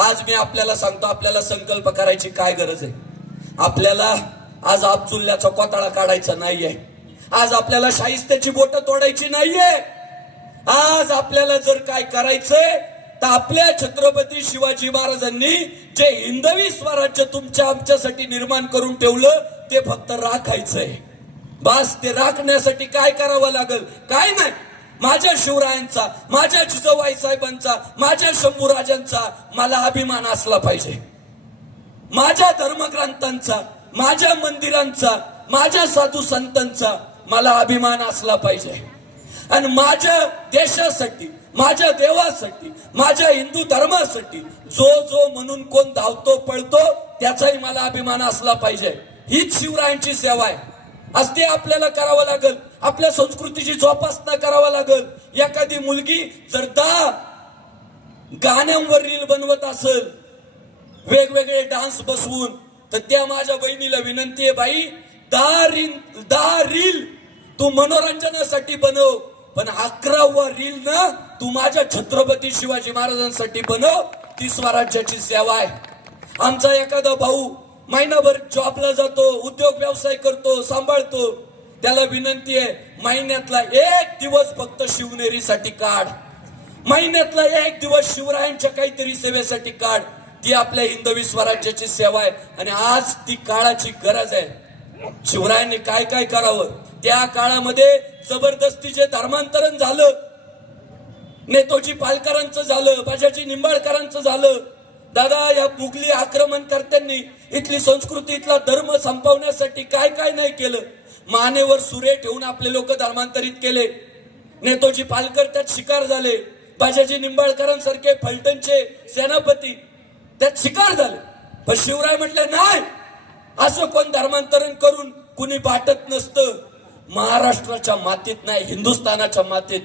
आज मी आपल्याला सांगतो, आपल्याला संकल्प करायची काय गरज आहे. आपल्याला आज आपचुल्याचा कोताळा काढायचा नाहीये. आज आपल्याला शाहिस्त्याची बोट तोडायची नाहीये. आज आपल्याला जर काय करायचंय तर आपल्या छत्रपती शिवाजी महाराजांनी जे हिंदवी स्वराज्य तुमच्या आमच्यासाठी निर्माण करून ठेवलं ते फक्त राखायचंय. बस ते राखण्यासाठी काय करावं लागेल? काय नाही. माझ्या शिवरायांचा, माझ्या जिजाबाई साहेबांचा, माझ्या शंभूराजांचा मला अभिमान असला पाहिजे. माझ्या धर्मग्रंथांचा, माझ्या मंदिरांचा, माझ्या साधू संतांचा मला अभिमान असला पाहिजे. आणि माझ्या देशासाठी, माझ्या देवासाठी, माझ्या हिंदू धर्मासाठी जो म्हणून कोण धावतो पळतो त्याचाही मला अभिमान असला पाहिजे. हीच शिवरायांची सेवा आहे. आज ते आपल्याला करावं लागेल. आपल्या संस्कृतीची जोपासना करावं लागेल. एखादी मुलगी जर गाण्यांवर रील बनवत असेल, वेगवेगळे डान्स बसवून, तर त्या माझ्या बहिणीला विनंती आहे, बाई 10 रील तू मनोरंजनासाठी बनव, पण 11वा रील ना तू माझ्या छत्रपती शिवाजी महाराजांसाठी बनव. ती स्वराज्याची सेवा आहे. आमचा एखादा भाऊ महिनाभर जॉबला जातो, उद्योग व्यवसाय करतो, सांभाळतो, त्याला विनंती आहे, महिन्यातला 1 दिवस फक्त शिवनेरीसाठी काढ. महिन्यातला 1 दिवस शिवरायांच्या काहीतरी सेवेसाठी काढ. ती आपल्या हिंदवी स्वराज्याची सेवा आहे. आणि आज ती काळाची गरज आहे. शिवरायांनी काय काय करावं. त्या काळामध्ये जबरदस्तीचे धर्मांतरण झालं. नेतोजी पालकरांचं झालं, बाजाजी निंबाळकरांचं झालं. दादा, या मुघली आक्रमणकर्त्यांनी इथली संस्कृती, इथला धर्म संपवण्यासाठी काय काय नाही केलं. मानेवर सुरे ठेवून आपले लोक धर्मांतरित केले. नेतोजी पालकर त्यात शिकार झाले. बाजाजी निंबाळकरांसारखे फलटणचे सेनापती त्यात शिकार झाले. पण शिवराय म्हटलं नाही, असं कोण धर्मांतरण करून कुणी बाटत नसतं. महाराष्ट्राच्या मातीत नाही, हिंदुस्थानाच्या मातीत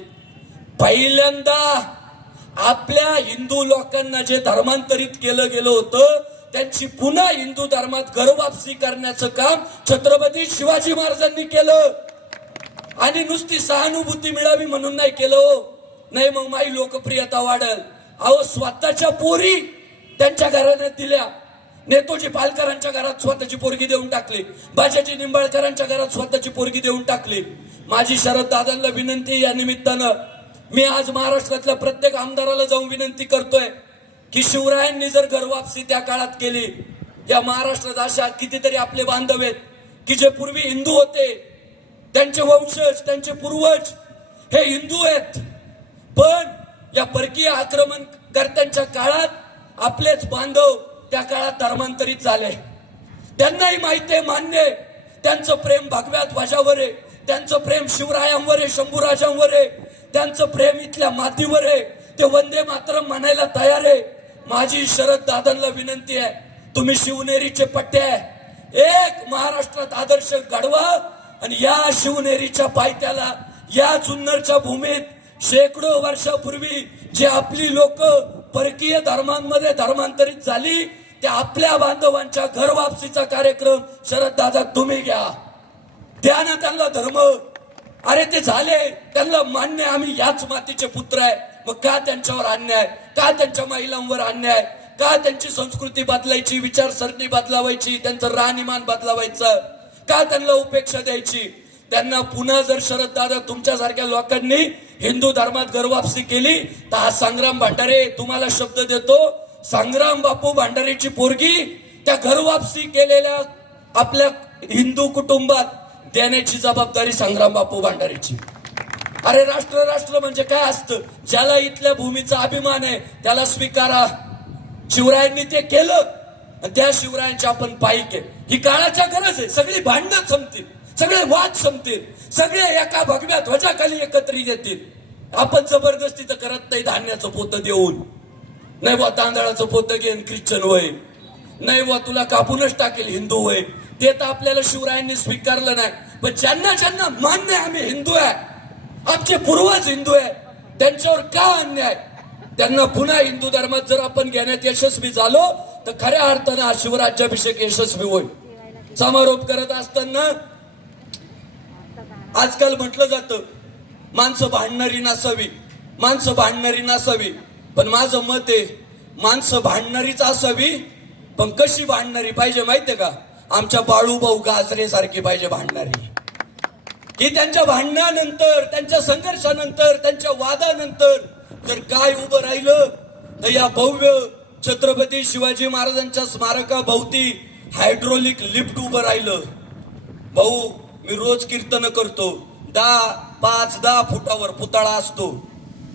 पहिल्यांदा आपल्या हिंदू लोकांना जे धर्मांतरित केलं गेलं होतं त्यांची पुन्हा हिंदू धर्मात घरवापसी करण्याचं काम छत्रपती शिवाजी महाराजांनी केलं. आणि नुसती सहानुभूती मिळावी म्हणून नाही केलं. नाही मग माझी लोकप्रियता वाढल. अहो, स्वतःच्या पोरी त्यांच्या घराण्यात दिल्या. नेतोजी पालकरांच्या घरात स्वतःची पोरगी देऊन टाकली. बाजाजी निंबाळकरांच्या घरात स्वतःची पोरगी देऊन टाकली. माझी शरद दादांना विनंती, या निमित्तानं मी आज महाराष्ट्रातल्या प्रत्येक आमदाराला जाऊन विनंती करतोय की शिवरायांनी जर घरवापसी त्या काळात केली, या महाराष्ट्रात अशा कितीतरी आपले बांधव आहेत की जे पूर्वी हिंदू होते, त्यांचे वंशज, त्यांचे पूर्वज हे हिंदू आहेत, पण या परकीय आक्रमणकर्त्यांच्या काळात आपलेच बांधव त्या काळात धर्मांतरित झाले. त्यांनाही माहिती आहे, मान्य आहे, त्यांचं प्रेम भगव्या ध्वजावर आहे, त्यांचं प्रेम शिवरायांवर आहे, शंभूराजांवर आहे, त्यांचं प्रेम इथल्या मातीवर आहे. ते वंदे मातरम म्हणायला तयार आहे. माझी शरद दादांना विनंती आहे, तुम्ही शिवनेरीचे पट्टे एक महाराष्ट्रात आदर्श घडवा. आणि या शिवनेरीच्या पायथ्याला, या जुन्नरच्या भूमीत शेकडो वर्षापूर्वी जे आपली लोक परकीय धर्मांमध्ये धर्मांतरित झाली, त्या आपल्या बांधवांच्या घरवापसीचा कार्यक्रम शरद दादा तुम्ही घ्या. द्या ना त्यांना धर्म. अरे ते झाले, त्यांना मान्य, आम्ही याच मातीचे पुत्र आहे. मग का त्यांच्यावर अन्याय, का त्यांच्या महिलांवर अन्याय, का त्यांची संस्कृती बदलायची, विचारसरणी बदलावायची, त्यांचं राहणीमान बदलावायचं, का त्यांना उपेक्षा द्यायची. त्यांना पुन्हा जर शरद दादा तुमच्यासारख्या लोकांनी हिंदू धर्मात घरवापसी केली तर हा संग्राम भांडारे, तुम्हाला शब्द देतो, संग्राम बापू भांडारेची पोरगी त्या घरवापसी केलेल्या आपल्या हिंदू कुटुंबात देण्याची जबाबदारी संग्राम बापू भांडारेची. अरे राष्ट्र म्हणजे काय असतं? ज्याला इथल्या भूमीचा अभिमान आहे त्याला स्वीकारा. शिवरायांनी ते केलं, त्या शिवरायांचे आपण पाईक आहे. ही काळाच्या गरज आहे. सगळी भांडणं संपतील, सगळे वाद संपतील, सगळे एका भगव्या ध्वजाखाली एकत्रित येतील. आपण जबरदस्ती तर करत नाही. धान्याचं पोतं देऊन नाही बा, तांदळाचं पोतं घेऊन ख्रिश्चन होय, नाही बा तुला कापूनच टाकेल हिंदू होय, ते तर आपल्याला शिवरायांनी स्वीकारलं नाही. पण ज्यांना ज्यांना मान्य आहे आम्ही हिंदू आहे, आमचे पूर्वज हिंदू आहे, त्यांच्यावर का अन्याय, त्यांना पुन्हा हिंदू धर्मात जर आपण घेण्यात यशस्वी झालो तर खऱ्या अर्थानं हा शिवराज्याभिषेक यशस्वी होईल. समारोप करत असताना आजकाल म्हटलं जातं माणसं भांडणारी नसावी, माणसं भांडणारी नसावी. पण माझं मत आहे, माणसं भांडणारीच असावी, पण कशी भांडणारी पाहिजे माहितीये का? आमच्या बाळूभाऊ गाजरे सारखी पाहिजे भांडणारी, की त्यांच्या भांडणानंतर, त्यांच्या संघर्षानंतर, त्यांच्या वादानंतर जर काय उभं राहिलं तर या भव्य छत्रपती शिवाजी महाराजांच्या स्मारकाभोवती हायड्रोलिक लिफ्ट उभं राहिलं. भाऊ, मी रोज कीर्तन करतो, 5-10 फुटावर पुतळा असतो,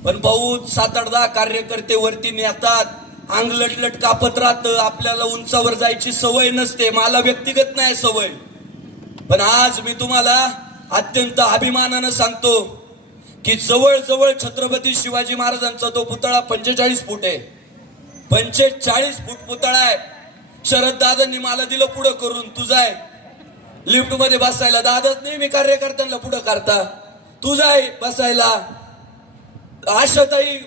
पण भाऊ 7-8 कार्यकर्ते वरती नेतात, अंग लटलट कापत राहतं. आपल्याला उंचावर जायची सवय नसते, मला व्यक्तिगत नाही सवय. पण आज मी तुम्हाला अत्यंत अभिमानानं सांगतो की जवळजवळ छत्रपती शिवाजी महाराजांचा तो पुतळा 45 फूट आहे. 45 फूट पुतळा आहे. शरद दादांनी मला दिलं पुढं करून, तुझा आहे लिफ्ट मध्ये बसायला. दादाच नेहमी कार्यकर्त्यांना पुढं करता, तुझा आहे बसायला. आशाताई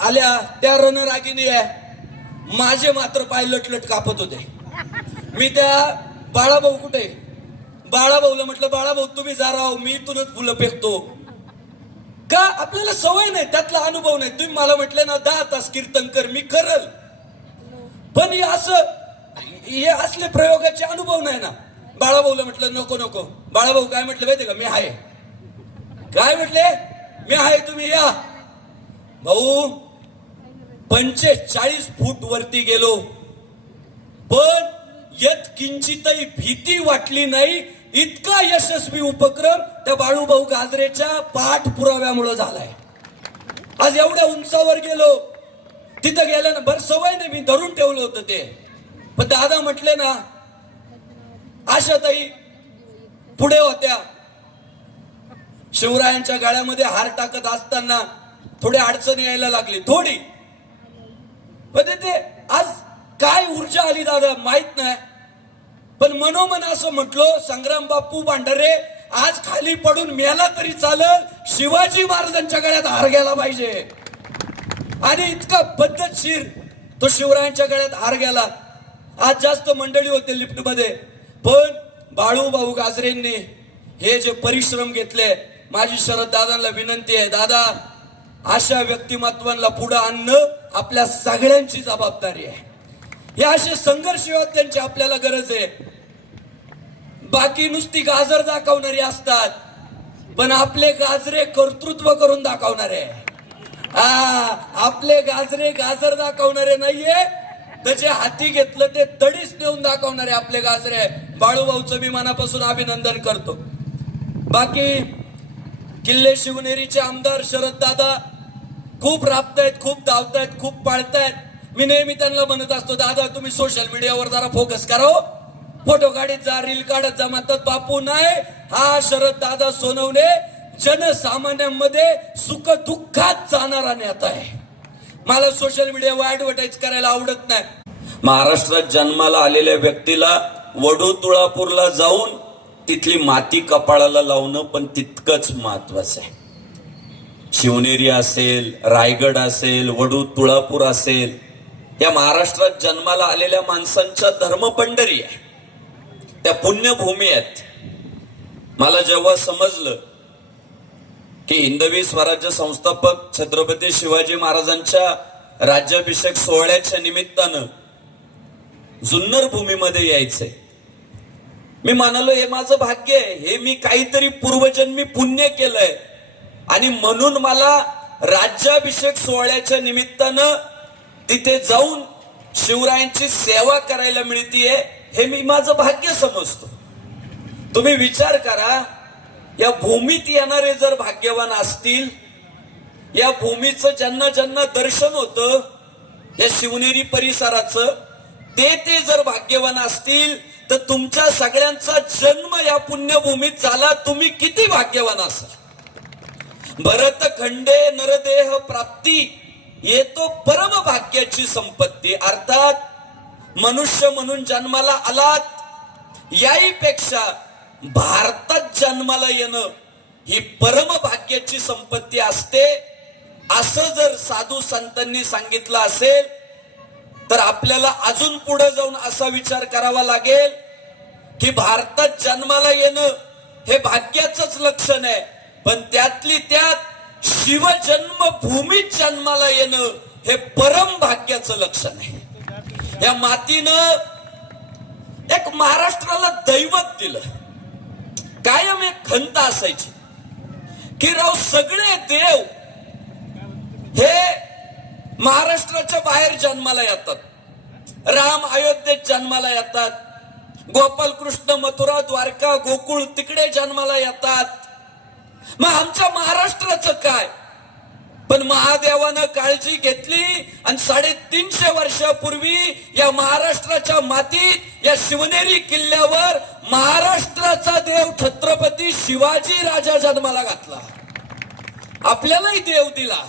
आल्या, त्या रणरागिणी आहे. माझे मात्र पाय लटलट कापत होते. मी त्या बाळाभाऊ कुठे, बाळाभाऊला म्हटलं, बाळाभाऊ तुम्ही जा राव, मी इथूनच फुलं फेकतो. का? आपल्याला सवय नाही, त्यातला अनुभव नाही. तुम्ही मला म्हटले ना 10 तास कीर्तन कर, मी करल, पण हे असले प्रयोगाचे अनुभव नाही ना. बाळाभाऊला म्हटलं नको नको. बाळाभाऊ काय म्हटलं माहितीये का? मी आहे. काय म्हटले? मी आहे, तुम्ही या. भाऊ 45 फूट वरती गेलो, पण यत किंचितही भीती वाटली नाही. इतका यशस्वी उपक्रम त्या बाळूभाऊ गाजरेच्या पाठपुराव्यामुळे झालाय. आज एवढ्या उंचावर गेलो, तिथं गेलं ना, बरं सवय नाही, मी धरून ठेवलं होतं ते. पण दादा म्हटले ना, आशाताई पुढे होत्या, शिवरायांच्या गाळ्यामध्ये हार टाकत असताना थोडी अडचण यायला लागली, थोडी. पण ते आज काय ऊर्जा आली दादा माहित नाही, पण मनोमन असं म्हटलो, संग्राम बापू भांडारे आज खाली पडून मेला तरी चालल, शिवाजी महाराजांच्या गळ्यात हार गेला पाहिजे. आणि इतका पद्धतशीर तो शिवरायांच्या गळ्यात हार गेला. आज जास्त मंडळी होते लिफ्ट मध्ये, पण बाळूभाऊ गाजरेंनी हे जे परिश्रम घेतले, माझी शरद दादांना विनंती आहे, दादा अशा व्यक्तिमत्वांना पुढे आणणं आपल्या सगळ्यांची जबाबदारी आहे. हे असे संघर्ष योद्ध्यांची आपल्याला गरज आहे. बाकी नुसती गाजर दाखवणारी असतात, पण आपले गाजरे कर्तृत्व करून दाखवणारे. आपले गाजरे गाजर दाखवणारे नाहीये, त्याचे हाती घेतलं ते तडीच नेऊन दाखवणारे आपले गाजरे. बाळूभाऊचं मी मनापासून अभिनंदन करतो. बाकी किल्ले शिवनेरीचे आमदार शरद दादा खूप राबतायत, खूप धावतायत, खूप पाळतायत. मी नेहमी त्यांना म्हणत असतो, दादा तुम्ही सोशल मीडियावर जरा फोकस करा, फोटो काढत जा, रील काढत जा. म्हणतात बापू नाही, हा शरद दादा सोनवणे जनसामान्यांमध्ये सुख दुःखात जाणारा नेता आहे. मला सोशल मीडियावर ऍडव्हर्टाईज करायला आवडत नाही. महाराष्ट्रात जन्माला आलेल्या व्यक्तीला वडू तुळापूरला जाऊन तिथली माती कपाळाला लावणं पण तितकंच महत्वाचं आहे. शिवनेरी असेल, रायगड असेल, वडू तुळापूर असेल, या महाराष्ट्रात जन्माला आलेल्या माणसांच्या धर्मपंढरी आहे, त्या पुण्यभूमी आहेत. मला जेव्हा समजलं की हिंदवी स्वराज्य संस्थापक छत्रपती शिवाजी महाराजांच्या राज्याभिषेक सोहळ्याच्या निमित्तानं जुन्नर भूमीमध्ये यायचंय, मी म्हणालो हे माझं भाग्य आहे, हे मी काहीतरी पूर्वजन्मी पुण्य केलंय आणि म्हणून मला राज्याभिषेक सोहळ्याच्या निमित्तानं तिथे जाऊन शिवरायांची सेवा करायला मिळतीये, हे मी माझं भाग्य समजतो. तुम्ही विचार करा, या भूमीत येणारे जर भाग्यवान असतील, या भूमीचं ज्यांना ज्यांना दर्शन होतं, या शिवनेरी परिसराचं, ते जर भाग्यवान असतील, तर तुमच्या सगळ्यांचा जन्म या पुण्यभूमीत झाला, तुम्ही किती भाग्यवान असाल. भरतखंडे नरदेह प्राप्ती येतो परम भाग्याची संपत्ती. अर्थात मनुष्य म्हणून जन्माला आलात, याहीपेक्षा भारतात जन्माला येणं ही परम भाग्याची संपत्ती असते. असं जर साधू संतांनी सांगितलं असेल, तर आपल्याला अजून पुढे जाऊन असा विचार करावा लागेल की भारतात जन्माला येणं हे भाग्याचंच लक्षण आहे, पण त्यातली त्यात शिवजन्मभूमीत जन्माला येणं हे परम भाग्याचं लक्षण आहे. या मातीनं एक महाराष्ट्राला दैवत दिलं. कायम एक खंत असायची की राव सगळे देव हे महाराष्ट्राच्या बाहेर जन्माला येतात. राम अयोध्येत जन्माला येतात, गोपाल कृष्ण मथुरा द्वारका गोकुळ तिकडे जन्माला येतात. मग आमच्या महाराष्ट्राचं काय? पण महादेवानं काळजी घेतली आणि 350 वर्षापूर्वी या महाराष्ट्राच्या मातीत या शिवनेरी किल्ल्यावर महाराष्ट्राचा देव छत्रपती शिवाजी राजा जन्माला घातला. आपल्यालाही देव दिला.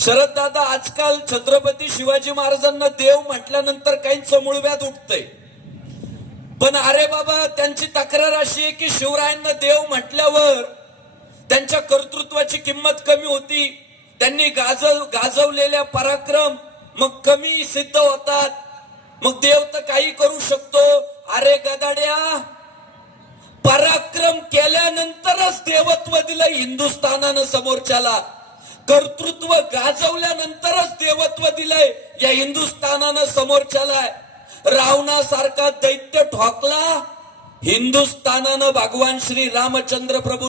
शरद दादा, आजकाल छत्रपती शिवाजी महाराजांना देव म्हटल्यानंतर काहींचं मूळव्याध उठतंय. पण अरे बाबा, त्यांची तक्रार अशी आहे की शिवरायांना देव म्हटल्यावर त्यांच्या कर्तृत्वाची किंमत कमी होती. त्यांनी गाजवलेल्या पराक्रम मग कमी सिद्ध होतात. मग देव तर काही करू शकतो. अरे गदाड्या, पराक्रम केल्यानंतरच देवत्व दिलंय हिंदुस्थानानं समोरच्याला. कर्तृत्व गाजवल्यानंतरच देवत्व दिलंय या हिंदुस्थानानं समोरच्याला. रावणासारखा दैत्य ठोकला, हिंदुस्थानानं भगवान श्री रामचंद्र प्रभू